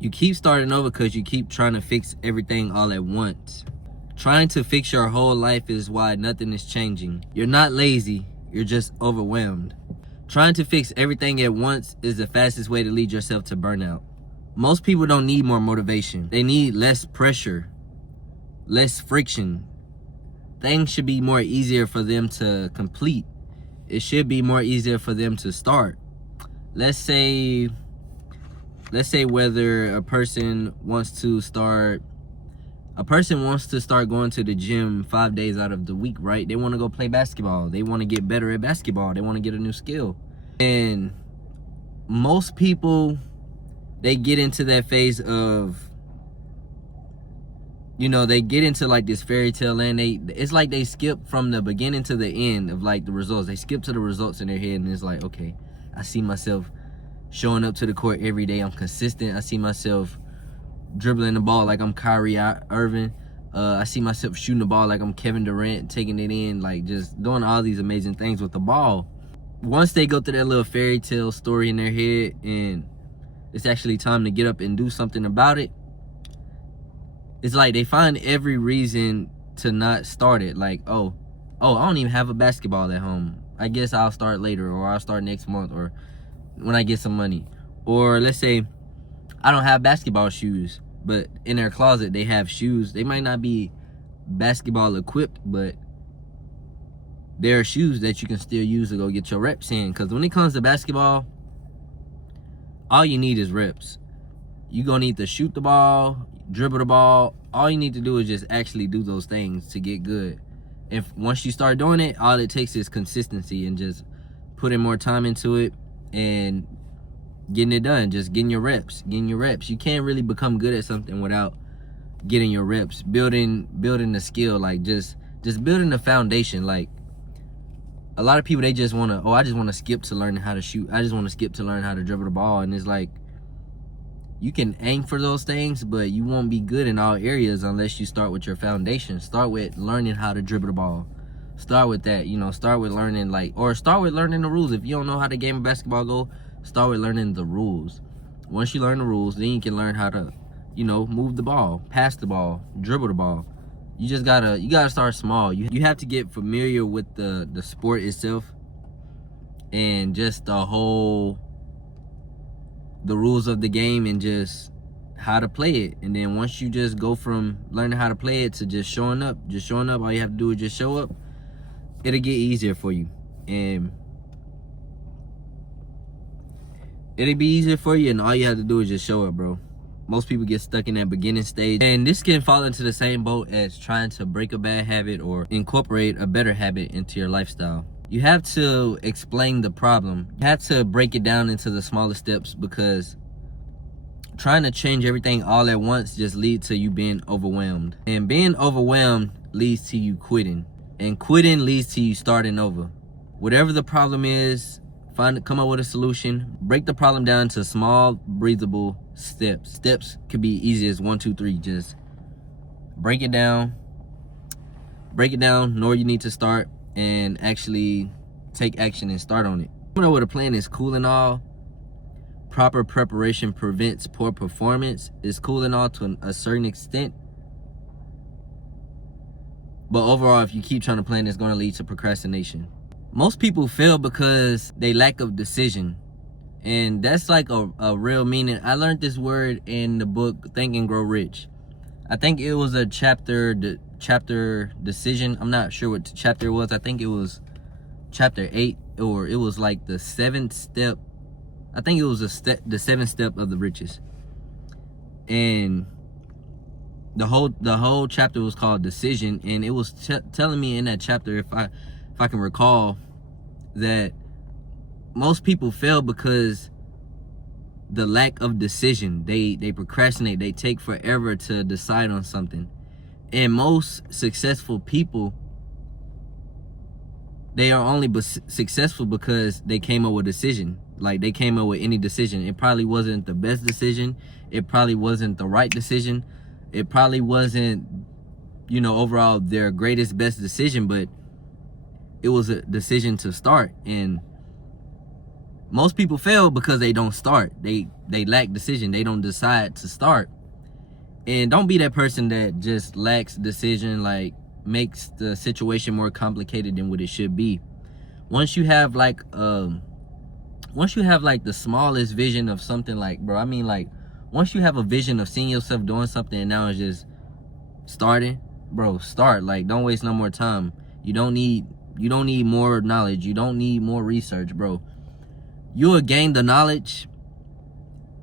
You keep starting over because you keep trying to fix everything all at once. Trying to fix your whole life is why nothing is changing. You're not lazy, you're just overwhelmed. Trying to fix everything at once is the fastest way to lead yourself to burnout. Most people don't need more motivation. They need less pressure, less friction. Things should be more easier for them to complete. It should be more easier for them to start. Let's say whether a person wants to start going to the gym 5 days out of the week, right? They want to go play basketball. They want to get better at basketball. They want to get a new skill. And most people, they get into that phase of, they get into like this fairy tale land. It's like they skip from the beginning to the end of like the results. They skip to the results in their head, and it's like, okay, I see myself showing up to the court every day. I'm consistent. I see myself dribbling the ball like I'm Kyrie Irving. I see myself shooting the ball like I'm Kevin Durant, taking it in, like just doing all these amazing things with the ball. Once they go through that little fairy tale story in their head and it's actually time to get up and do something about it, it's like they find every reason to not start it. Like, oh, I don't even have a basketball at home. I guess I'll start later, or I'll start next month, or when I get some money. Or let's say I don't have basketball shoes, but in their closet they have shoes. They might not be basketball equipped, but there are shoes that you can still use to go get your reps in. Because when it comes to basketball, all you need is reps. You're gonna need to shoot the ball, dribble the ball. All you need to do is just actually do those things to get good. If once you start doing it, all it takes is consistency and just putting more time into it and getting it done. Just getting your reps. You can't really become good at something without getting your reps, building the skill, like just building the foundation. Like a lot of people, they just want to, I just want to skip to learning how to shoot. I just want to skip to learn how to dribble the ball. And it's like, you can aim for those things, but you won't be good in all areas unless you start with your foundation. Start with learning how to dribble the ball. Start with that, start with learning start with learning the rules. If you don't know how the game of basketball go, start with learning the rules. Once you learn the rules, then you can learn how to, move the ball, pass the ball, dribble the ball. You gotta start small. You have to get familiar with the sport itself and just the rules of the game and just how to play it. And then once you just go from learning how to play it to just showing up, all you have to do is just show up, it'll get easier for you. And it'll be easier for you, and all you have to do is just show up, bro. Most people get stuck in that beginning stage, and this can fall into the same boat as trying to break a bad habit or incorporate a better habit into your lifestyle. You have to explain the problem. You have to break it down into the smaller steps, because trying to change everything all at once just leads to you being overwhelmed. And being overwhelmed leads to you quitting. And quitting leads to you starting over. Whatever the problem is, come up with a solution. Break the problem down to small, breathable steps. Steps could be easy as 1, 2, 3. Just break it down, know where you need to start, and actually take action and start on it. Coming up with a plan is cool and all. Proper preparation prevents poor performance. Is cool and all to a certain extent. But overall, if you keep trying to plan, it's going to lead to procrastination. Most people fail because they lack of decision. And that's like a real meaning. I learned this word in the book Think and Grow Rich. I think it was a chapter decision. I'm not sure what chapter it was. I think it was chapter 8, or it was like the 7th step. I think it was the 7th step of the riches. And the whole chapter was called Decision, and it was telling me in that chapter, if I can recall, that most people fail because the lack of decision. They procrastinate. They take forever to decide on something. And most successful people, they are only successful because they came up with a decision. Like, they came up with any decision. It probably wasn't the best decision. It probably wasn't the right decision. It probably wasn't, overall their greatest, best decision, but it was a decision to start. And Most people fail because they don't start. They lack decision. They don't decide to start. And don't be that person that just lacks decision, like makes the situation more complicated than what it should be. Once you have like the smallest vision of something, like, bro, I mean, like, once you have a vision of seeing yourself doing something and now it's just starting, bro, start. Like, don't waste no more time. You don't need more knowledge. You don't need more research, bro. You will gain the knowledge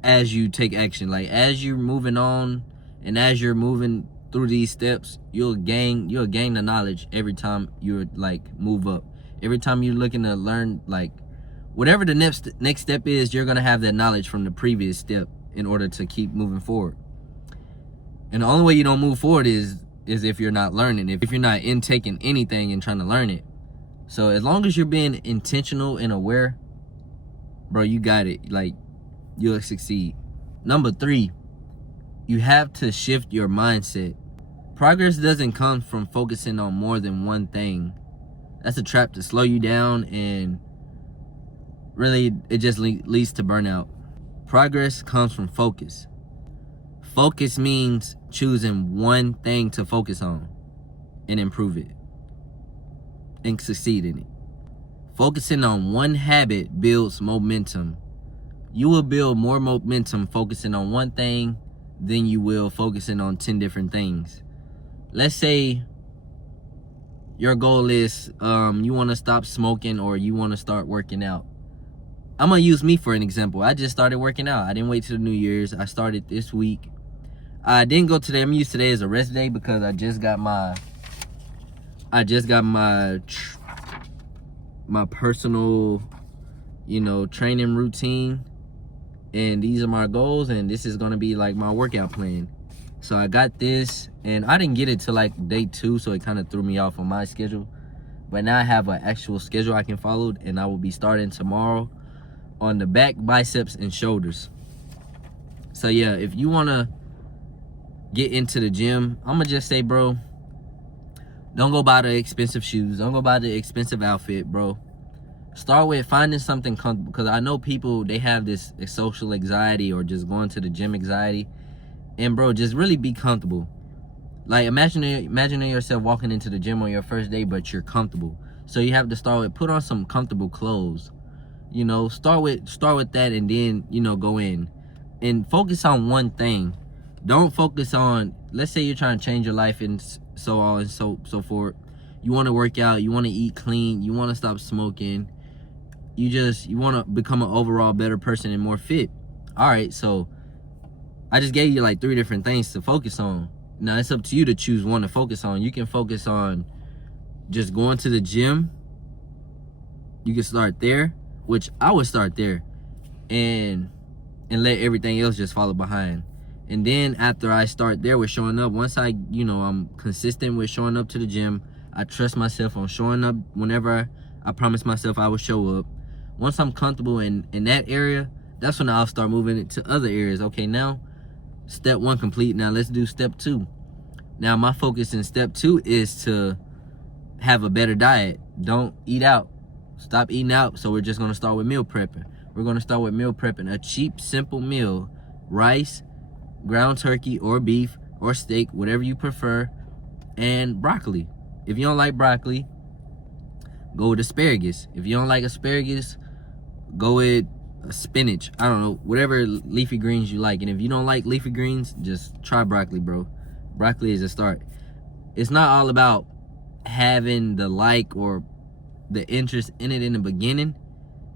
as you take action. Like, as you're moving on and as you're moving through these steps, you'll gain the knowledge every time you're like move up. Every time you're looking to learn, like, whatever the next step is, you're gonna have that knowledge from the previous step in order to keep moving forward. And the only way you don't move forward is if you're not learning, if you're not intaking anything and trying to learn it. So as long as you're being intentional and aware, bro, you got it. Like, you'll succeed. Number 3, you have to shift your mindset. Progress doesn't come from focusing on more than one thing. That's a trap to slow you down, and really it just leads to burnout. Progress comes from focus. Focus means choosing one thing to focus on and improve it and succeed in it. Focusing on one habit builds momentum. You will build more momentum focusing on one thing than you will focusing on 10 different things. Let's say your goal is you want to stop smoking or you want to start working out. I'm going to use me for an example. I just started working out. I didn't wait till the New Year's. I started this week. I didn't go today. I'm used today as a rest day because I just got my personal, training routine, and these are my goals, and this is gonna be like my workout plan. So I got this, and I didn't get it till like day 2, so it kind of threw me off on my schedule. But now I have an actual schedule I can follow, and I will be starting tomorrow on the back, biceps, and shoulders. So yeah, if you wanna get into the gym, I'm gonna just say, bro, don't go buy the expensive shoes. Don't go buy the expensive outfit, bro. Start with finding something comfortable, because I know people, they have this social anxiety or just going to the gym anxiety. And bro, just really be comfortable. Like, imagining yourself walking into the gym on your first day, but you're comfortable. So you have to start with, put on some comfortable clothes. Start with that, and then, go in. And focus on one thing. Don't focus on, let's say you're trying to change your life and so on and so forth. You want to work out, you want to eat clean, you want to stop smoking. You want to become an overall better person and more fit. All right, so I just gave you like 3 different things to focus on. Now it's up to you to choose one to focus on. You can focus on just going to the gym. You can start there, which I would start there, and let everything else just follow behind. And then after I start there with showing up, once I'm consistent with showing up to the gym, I trust myself on showing up whenever I promise myself I will show up. Once I'm comfortable in that area, that's when I'll start moving it to other areas. Okay, now step 1 complete. Now let's do step 2. Now my focus in step 2 is to have a better diet. Don't eat out. Stop eating out. So we're just going to start with meal prepping. We're going to start with meal prepping. A cheap, simple meal. Rice, ground turkey or beef or steak, whatever you prefer, and broccoli. If you don't like broccoli, go with asparagus. If you don't like asparagus, go with spinach. I don't know, whatever leafy greens you like. And if you don't like leafy greens, just try broccoli, bro. Broccoli is a start. It's not all about having the like or the interest in it in the beginning.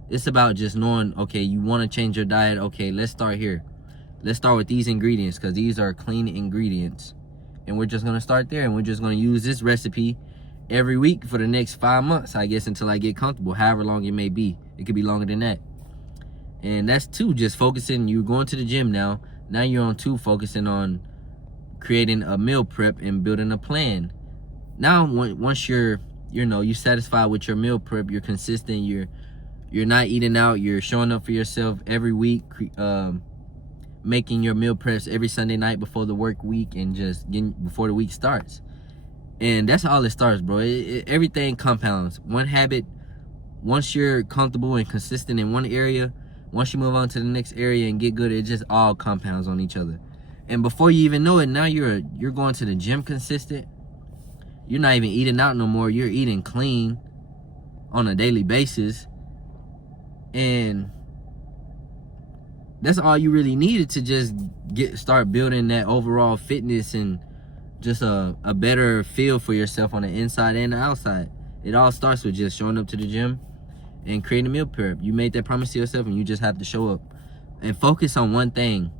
It's about just knowing, okay, you want to change your diet. Okay, let's start here. Let's start with these ingredients, because these are clean ingredients. And we're just going to start there, and we're just going to use this recipe every week for the next 5 months, I guess, until I get comfortable, however long it may be. It could be longer than that. And that's 2, just focusing. You're going to the gym now. Now you're on 2, focusing on creating a meal prep and building a plan. Now, once you're satisfied with your meal prep, you're consistent, you're not eating out, you're showing up for yourself every week, making your meal preps every Sunday night before the work week, and just getting before the week starts. And that's all it starts, bro. Everything compounds. One habit once you're comfortable and consistent in one area, once you move on to the next area and get good, it just all compounds on each other. And before you even know it, now you're going to the gym consistent. You're not even eating out no more. You're eating clean on a daily basis. And that's all you really needed to just start building that overall fitness and just a better feel for yourself on the inside and the outside. It all starts with just showing up to the gym and creating a meal prep. You made that promise to yourself, and you just have to show up and focus on one thing.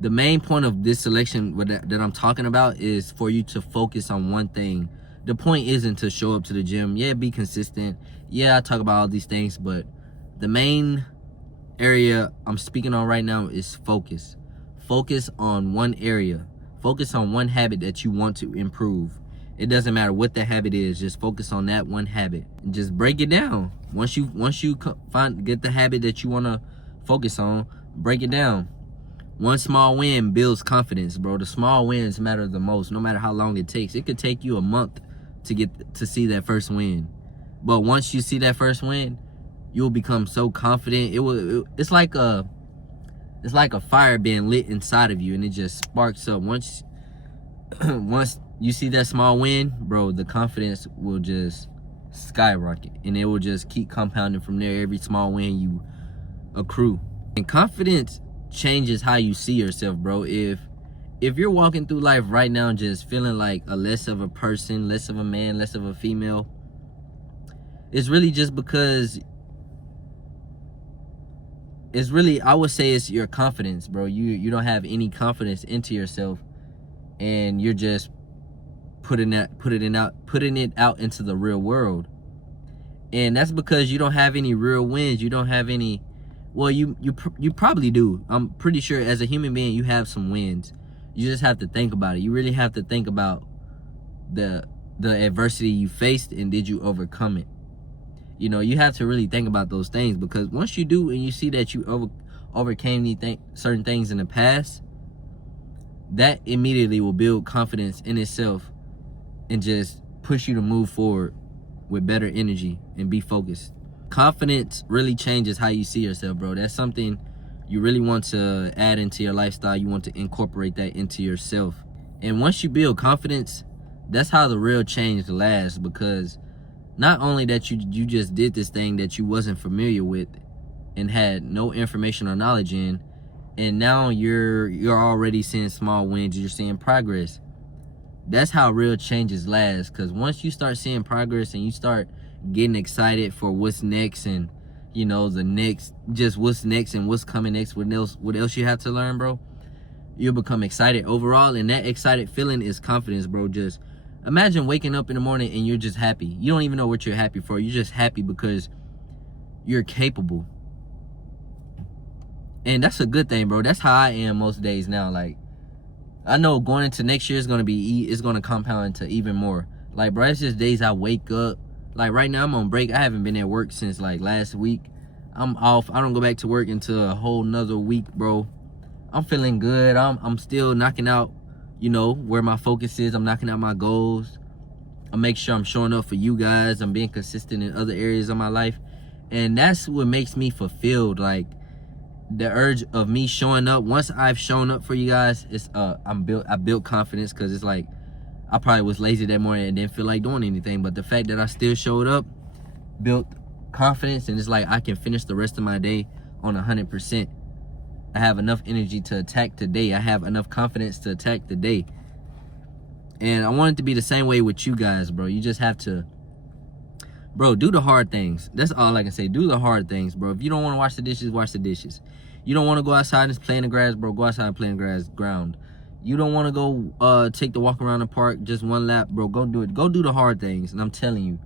The main point of this selection that I'm talking about is for you to focus on one thing. The point isn't to show up to the gym. Yeah, be consistent. Yeah, I talk about all these things, but the main area I'm speaking on right now is focus. Focus on one area. Focus on one habit that you want to improve. It doesn't matter what the habit is. Just focus on that one habit and just break it down. Once you get the habit that you want to focus on, break it down. One small win builds confidence, bro. The small wins matter the most, no matter how long it takes. It could take you a month to see that first win, but once you see that first win, you'll become so confident. It's like a fire being lit inside of you, and it just sparks up. Once you see that small win, bro, the confidence will just skyrocket, and it will just keep compounding from there. Every small win you accrue, and confidence changes how you see yourself, bro. If you're walking through life right now just feeling like a less of a person, less of a man, less of a female, it's really just because I would say it's your confidence, bro. You don't have any confidence into yourself, and you're just putting it out into the real world. And that's because you don't have any real wins. You don't have any. Well, you probably do. I'm pretty sure as a human being you have some wins. You just have to think about it. You really have to think about the adversity you faced, and did you overcome it? You know, you have to really think about those things, because once you do and you see that you overcame certain things in the past, that immediately will build confidence in itself and just push you to move forward with better energy and be focused. Confidence really changes how you see yourself, bro. That's something you really want to add into your lifestyle. You want to incorporate that into yourself. And once you build confidence, that's how the real change lasts, because not only that you just did this thing that you wasn't familiar with and had no information or knowledge in, and now you're already seeing small wins, you're seeing progress. That's how real changes last, because once you start seeing progress and you start getting excited for what's next, and you know what's next and what's coming next, what else you have to learn, bro, you'll become excited overall. And that excited feeling is confidence, bro. Just imagine waking up in the morning and you're just happy. You don't even know what you're happy for. You're just happy because you're capable. And that's a good thing, bro. That's how I am most days now. Like, I know going into next year is gonna compound into even more. Like, bro, it's just days I wake up. Like right now I'm on break. I haven't been at work since like last week. I'm off. I don't go back to work until a whole nother week, bro. I'm feeling good. I'm still knocking out, you know, where my focus is. I'm knocking out my goals. I make sure I'm showing up for you guys. I'm being consistent in other areas of my life. And that's what makes me fulfilled. Like, the urge of me showing up. Once I've shown up for you guys, it's I built confidence, because it's like I probably was lazy that morning and didn't feel like doing anything, but the fact that I still showed up built confidence, and it's like I can finish the rest of my day on 100%. I have enough energy to attack today. I have enough confidence to attack the day. And I want it to be the same way with you guys, bro. You just have to, bro, do the hard things. That's all I can say. Do the hard things, bro. If you don't want to wash the dishes, wash the dishes. You don't want to go outside and just play in the grass, bro, go outside and play in the grass ground. You don't want to go take the walk around the park, just one lap, bro, go do it. Go do the hard things. And I'm telling you,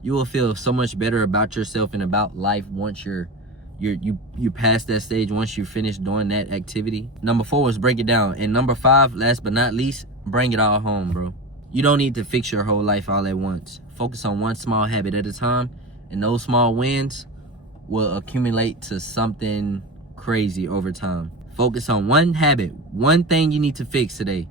you will feel so much better about yourself and about life once you past that stage, once you finish doing that activity. Number 4 was break it down. And number 5, last but not least, bring it all home, bro. You don't need to fix your whole life all at once. Focus on one small habit at a time, and those small wins will accumulate to something crazy over time. Focus on one habit, one thing you need to fix today.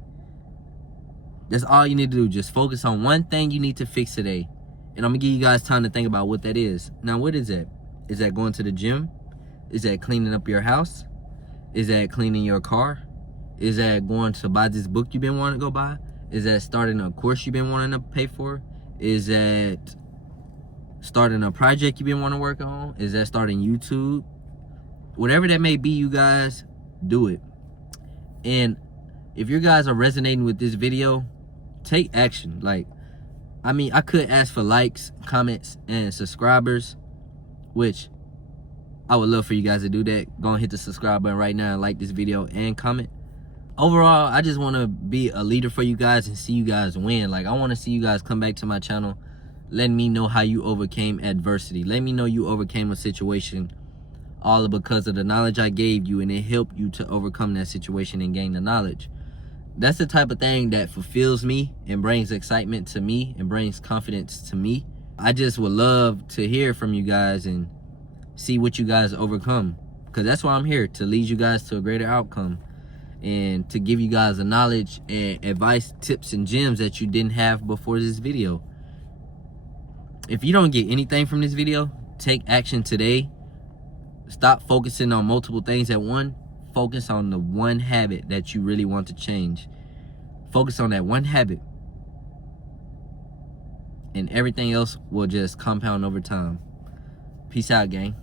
That's all you need to do. Just focus on one thing you need to fix today. And I'm gonna give you guys time to think about what that is. Now, what is that? Is that going to the gym? Is that cleaning up your house? Is that cleaning your car? Is that going to buy this book you've been wanting to go buy? Is that starting a course you've been wanting to pay for? Is that starting a project you've been wanting to work on? Is that starting YouTube? Whatever that may be, you guys, do it. And if you guys are resonating with this video, take action. Like, I mean, I could ask for likes, comments, and subscribers, which I would love for you guys to do that. Go and hit the subscribe button right now and like this video and comment. Overall, I just want to be a leader for you guys and see you guys win. Like, I want to see you guys come back to my channel, letting me know how you overcame adversity. Let me know you overcame a situation all because of the knowledge I gave you, and it helped you to overcome that situation and gain the knowledge. That's the type of thing that fulfills me and brings excitement to me and brings confidence to me. I just would love to hear from you guys and see what you guys overcome, because that's why I'm here, to lead you guys to a greater outcome and to give you guys the knowledge and advice, tips, and gems that you didn't have before this video. If you don't get anything from this video, take action today. Stop focusing on multiple things at once. Focus on the one habit that you really want to change. Focus on that one habit, and everything else will just compound over time. Peace out, gang.